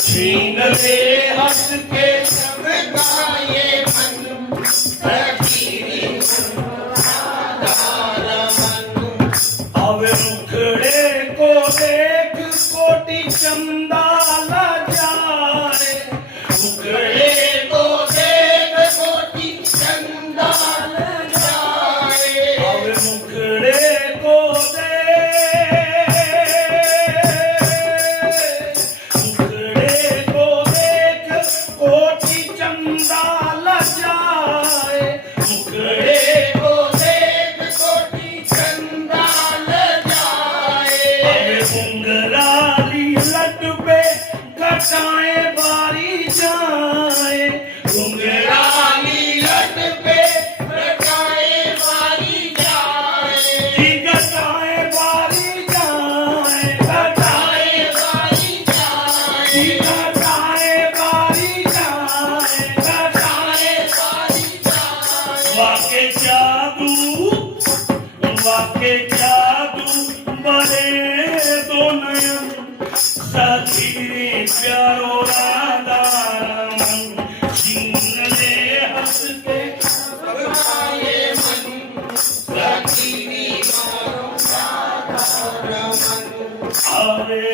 छीनले हंस के सब गाये मन फकीरी अब मुखड़े को देख कोटि चंदा लजाए मुखड़े को देख कोटि चंदा लजाए अब मुखड़े को घटाए बारी जाए घुंघराली लट पे घटाए बारी जाए घटाए बारी जाए घटाए बारी जाए घटाए बारी जाए घटाए बारी जाए वाके जादू बड़े दो नयन सखी प्यारो राधा मन छीनले हंस के गाये मन सखी मारो राधा मन अरे